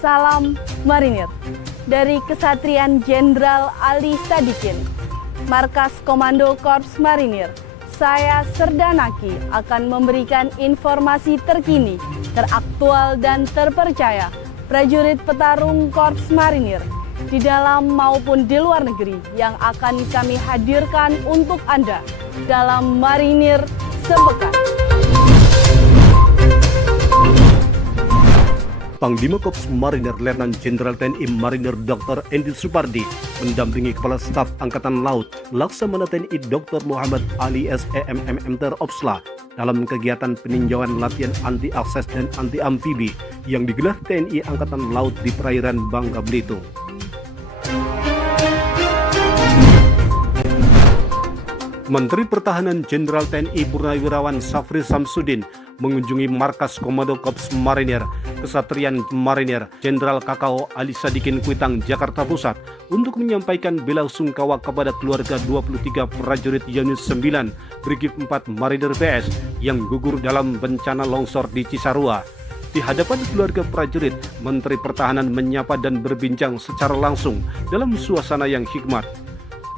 Salam Marinir dari Kesatrian Jenderal Ali Sadikin, Markas Komando Korps Marinir. Saya Serdanaki akan memberikan informasi terkini, teraktual dan terpercaya prajurit petarung Korps Marinir di dalam maupun di luar negeri yang akan kami hadirkan untuk Anda dalam Marinir Sepekan. Panglima Korps Marinir Letnan Jenderal TNI Marinir Dr. Endi Supardi mendampingi Kepala Staf Angkatan Laut Laksamana TNI Dr. Muhammad Ali SEMMMTR Opsla dalam kegiatan peninjauan latihan anti-akses dan anti-amfibi yang digelar TNI Angkatan Laut di perairan Bangka Belitung. Menteri Pertahanan Jenderal TNI Purnawirawan Safri Samsudin mengunjungi Markas Komando Korps Marinir Kesatrian Marinir Jenderal KKO Ali Sadikin Kuitang, Jakarta Pusat untuk menyampaikan bela sungkawa kepada keluarga 23 prajurit Yunit 9 Brigif 4 Marinir PS yang gugur dalam bencana longsor di Cisarua. Di hadapan keluarga prajurit, Menteri Pertahanan menyapa dan berbincang secara langsung dalam suasana yang hikmat.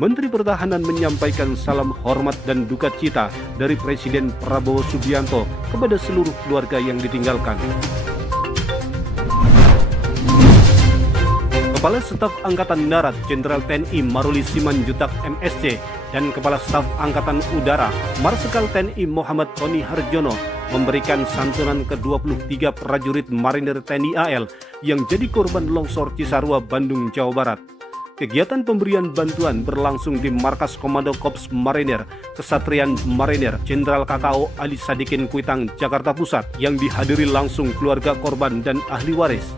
Menteri Pertahanan menyampaikan salam hormat dan duka cita dari Presiden Prabowo Subianto kepada seluruh keluarga yang ditinggalkan. Kepala Staf Angkatan Darat Jenderal TNI Maruli Simanjuntak MSc dan Kepala Staf Angkatan Udara Marsikal TNI Muhammad Tony Harjono memberikan santunan ke-23 prajurit Marinir TNI AL yang jadi korban longsor Cisarua, Bandung, Jawa Barat. Kegiatan pemberian bantuan berlangsung di Markas Komando Korps Marinir Kesatrian Marinir Jenderal KKO Ali Sadikin Kuitang, Jakarta Pusat yang dihadiri langsung keluarga korban dan ahli waris.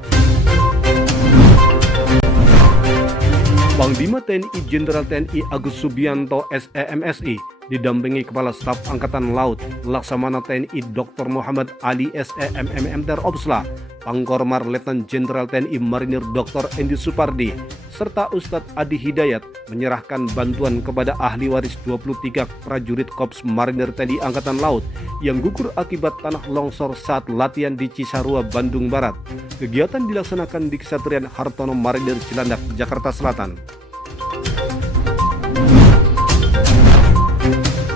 Panglima TNI Jenderal TNI Agus Subianto SEMSI didampingi Kepala Staf Angkatan Laut Laksamana TNI Dr. Muhammad Ali SEMMMTR Opsla, Pangkormar Letnan Jenderal TNI Marinir Dr. Endi Supardi, serta Ustadz Adi Hidayat menyerahkan bantuan kepada ahli waris 23 prajurit Korps Marinir TNI Angkatan Laut yang gugur akibat tanah longsor saat latihan di Cisarua, Bandung Barat. Kegiatan dilaksanakan di Kesatrian Hartono Marinir Cilandak, Jakarta Selatan.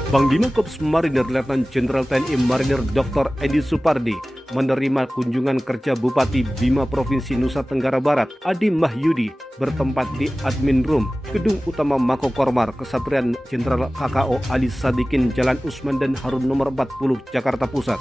Panglima Korps Marinir Letnan Jenderal TNI Marinir Dr. Endi Supardi menerima kunjungan kerja Bupati Bima Provinsi Nusa Tenggara Barat Adi Mahyudi bertempat di Admin Room Gedung Utama Makokormar Kesatrian Jenderal KKO Ali Sadikin Jalan Usman dan Harun nomor 40 Jakarta Pusat.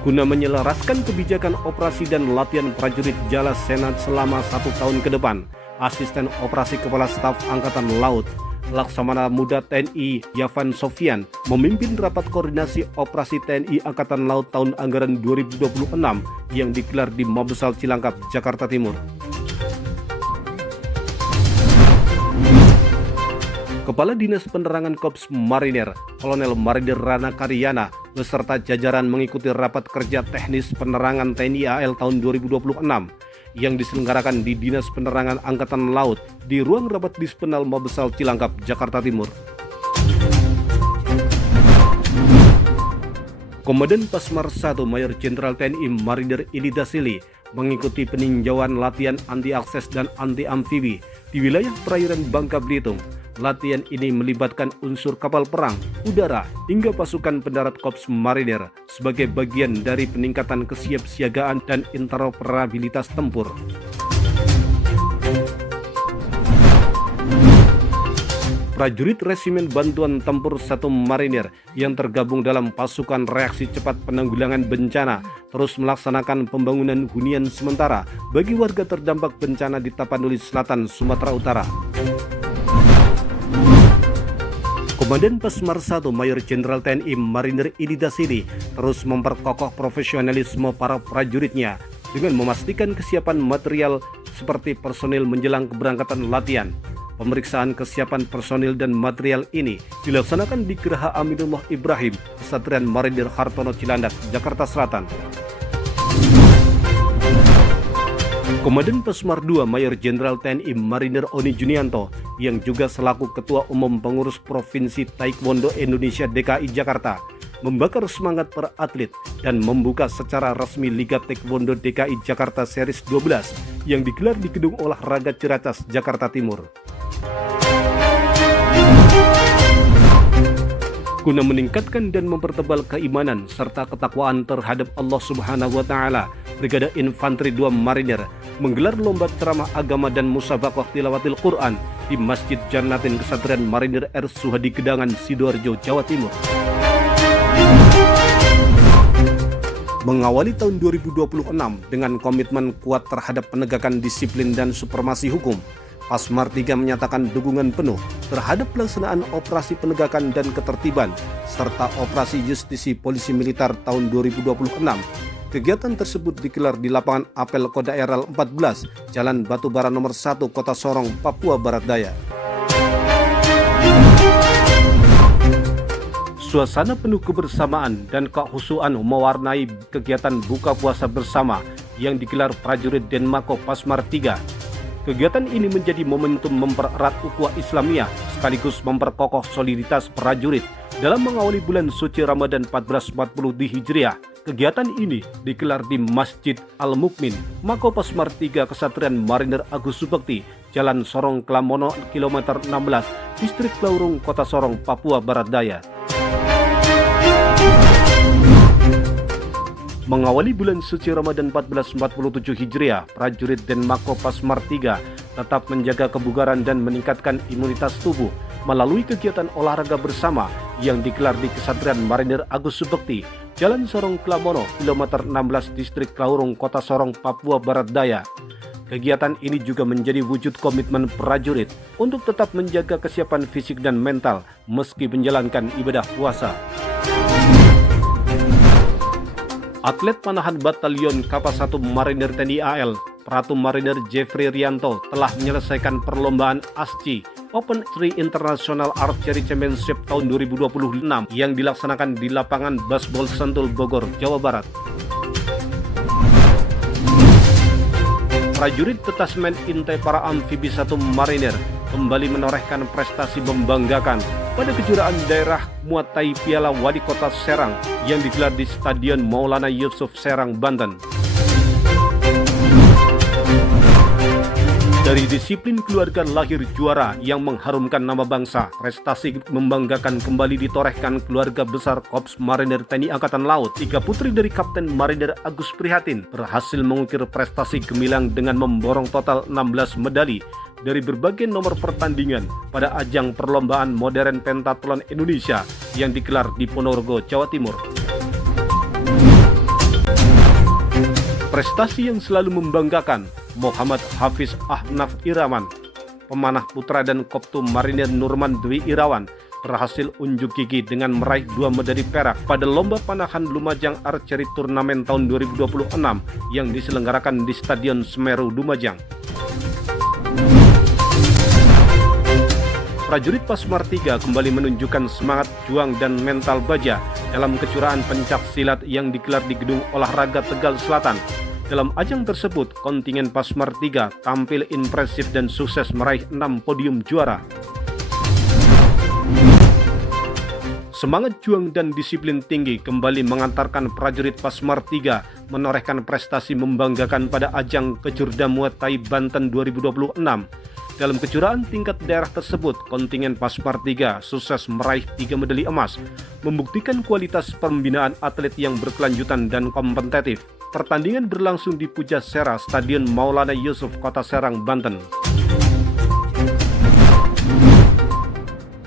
Guna menyelaraskan kebijakan operasi dan latihan prajurit Jala Senat selama 1 tahun ke depan, Asisten Operasi Kepala Staf Angkatan Laut Laksamana Muda TNI Yavan Sofian memimpin rapat koordinasi operasi TNI Angkatan Laut tahun anggaran 2026 yang digelar di Mabesal Cilangkap, Jakarta Timur. Kepala Dinas Penerangan Korps Marinir Kolonel Marinir Rana Karyana beserta jajaran mengikuti rapat kerja teknis penerangan TNI AL tahun 2026 yang diselenggarakan di Dinas Penerangan Angkatan Laut di ruang rapat Dispenal Mabesal Cilangkap, Jakarta Timur. Komandan Pasmar 1 Mayor Jenderal TNI Marinir Ili Dasili mengikuti peninjauan latihan anti-akses dan anti-amfibi di wilayah perairan Bangka Belitung. Latihan ini melibatkan unsur kapal perang, udara, hingga pasukan pendarat Korps Marinir sebagai bagian dari peningkatan kesiapsiagaan dan interoperabilitas tempur. Prajurit Resimen Bantuan Tempur 1 Marinir yang tergabung dalam pasukan reaksi cepat penanggulangan bencana terus melaksanakan pembangunan hunian sementara bagi warga terdampak bencana di Tapanuli Selatan, Sumatera Utara. Komandan Pasmar 1 Mayor Jenderal TNI Marinir Ili Dasili terus memperkokoh profesionalisme para prajuritnya dengan memastikan kesiapan material seperti personil menjelang keberangkatan latihan. Pemeriksaan kesiapan personil dan material ini dilaksanakan di Geraha Aminullah Ibrahim, Kesatria Marinir Hartono Cilandak, Jakarta Selatan. Komandan Pasmar II Mayor Jenderal TNI Marinir Oni Junianto yang juga selaku Ketua Umum Pengurus Provinsi Taekwondo Indonesia DKI Jakarta membakar semangat para atlet dan membuka secara resmi Liga Taekwondo DKI Jakarta Series 12 yang digelar di Gedung Olahraga Ciracas, Jakarta Timur. Guna meningkatkan dan mempertebal keimanan serta ketakwaan terhadap Allah Subhanahu wa Ta'ala, Brigade Infanteri 2 Marinir menggelar lomba ceramah agama dan musabaqah tilawatil Quran di Masjid Jannatin Kesatria Marinir R. Suhadi Gedangan, Sidoarjo, Jawa Timur. Mengawali tahun 2026 dengan komitmen kuat terhadap penegakan disiplin dan supremasi hukum, Pasmar III menyatakan dukungan penuh terhadap pelaksanaan operasi penegakan dan ketertiban serta operasi justisi polisi militer tahun 2026. Kegiatan tersebut digelar di lapangan apel Kodaeral 14, Jalan Batubara nomor 1, Kota Sorong, Papua Barat Daya. Suasana penuh kebersamaan dan kekhusyuan mewarnai kegiatan buka puasa bersama yang digelar prajurit Denmako Pasmar III. Kegiatan ini menjadi momentum mempererat ukhuwah Islamiyah sekaligus memperkokoh soliditas prajurit dalam mengawali bulan suci Ramadan 1440 di Hijriah. Kegiatan ini digelar di Masjid Al-Mukmin, Mako Pasmar III Kesatria Marinir Agus Subekti, Jalan Sorong Klamono, kilometer 16, Distrik Laurung, Kota Sorong, Papua Barat Daya. Mengawali bulan suci Ramadan 1447 Hijriah, prajurit Denmako Pasmar III tetap menjaga kebugaran dan meningkatkan imunitas tubuh melalui kegiatan olahraga bersama yang digelar di Kesatria Marinir Agus Subekti, Jalan Sorong Klamono, kilometer 16, Distrik Laurung, Kota Sorong, Papua Barat Daya. Kegiatan ini juga menjadi wujud komitmen prajurit untuk tetap menjaga kesiapan fisik dan mental meski menjalankan ibadah puasa. Atlet panahan Batalion Kapal 1 Marinir TNI AL, Pratu Marinir Jeffrey Rianto telah menyelesaikan perlombaan ASCI Open Tree International Archery Championship tahun 2026 yang dilaksanakan di lapangan Basbol Sentul, Bogor, Jawa Barat. Prajurit Detasmen Intai Para Amfibi 1 Marinir kembali menorehkan prestasi membanggakan pada kejuaraan daerah Muay Thai Piala Wali Kota Serang yang digelar di Stadion Maulana Yusuf Serang, Banten. Dari disiplin keluarga lahir juara yang mengharumkan nama bangsa, prestasi membanggakan kembali ditorehkan keluarga besar Korps Marinir TNI Angkatan Laut. 3 putri dari Kapten Marinir Agus Prihatin berhasil mengukir prestasi gemilang dengan memborong total 16 medali dari berbagai nomor pertandingan pada ajang perlombaan modern pentathlon Indonesia yang digelar di Ponorogo, Jawa Timur. Prestasi yang selalu membanggakan, Muhammad Hafiz Ahnaf Irawan, pemanah putra dan Koptu Marinir Nurman Dwi Irawan berhasil unjuk gigi dengan meraih 2 medali perak pada Lomba Panahan Lumajang Archery Turnamen tahun 2026 yang diselenggarakan di Stadion Semeru, Lumajang. Prajurit Pasmar III kembali menunjukkan semangat juang dan mental baja dalam kejuaraan pencak silat yang digelar di Gedung Olahraga Tegal Selatan. Dalam ajang tersebut, kontingen Pasmar III tampil impresif dan sukses meraih 6 podium juara. Semangat juang dan disiplin tinggi kembali mengantarkan prajurit Pasmar III menorehkan prestasi membanggakan pada ajang Kejurda Muay Thai Banten 2026. Dalam kejuaraan tingkat daerah tersebut, kontingen Pasmar III sukses meraih 3 medali emas, membuktikan kualitas pembinaan atlet yang berkelanjutan dan kompetitif. Pertandingan berlangsung di Pujasera, Stadion Maulana Yusuf, Kota Serang, Banten.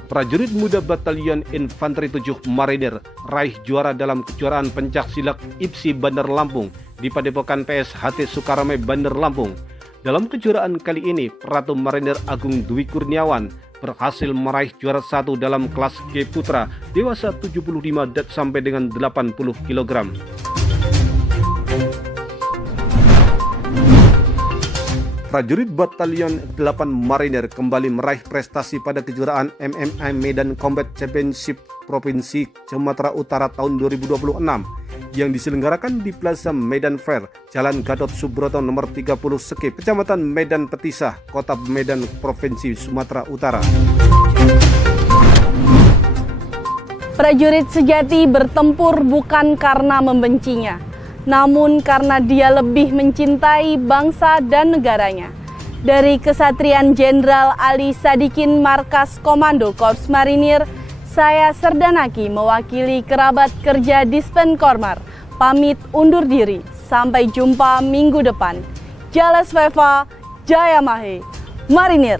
Prajurit muda Batalion Infanteri 7 Marinir raih juara dalam kejuaraan pencak silat IPSI Bandar Lampung di Padepokan PSHT Sukaramai, Bandar Lampung. Dalam kejuaraan kali ini, Pratu Marinir Agung Dwi Kurniawan berhasil meraih juara 1 dalam kelas G Putra dewasa 75 sampai dengan 80 kg. Prajurit Batalion 8 Marinir kembali meraih prestasi pada kejuaraan MMA Medan Combat Championship Provinsi Sumatera Utara tahun 2026 yang diselenggarakan di Plaza Medan Fair, Jalan Gatot Subroto nomor 30 Sekip, Kecamatan Medan Petisah, Kota Medan, Provinsi Sumatera Utara. Prajurit sejati bertempur bukan karena membencinya, namun karena dia lebih mencintai bangsa dan negaranya. Dari Kesatrian Jenderal Ali Sadikin Markas Komando Korps Marinir, saya Serdanaki mewakili kerabat kerja Dispen Kormar, pamit undur diri. Sampai jumpa minggu depan. Jales Veva, Jaya Mahe, Marinir.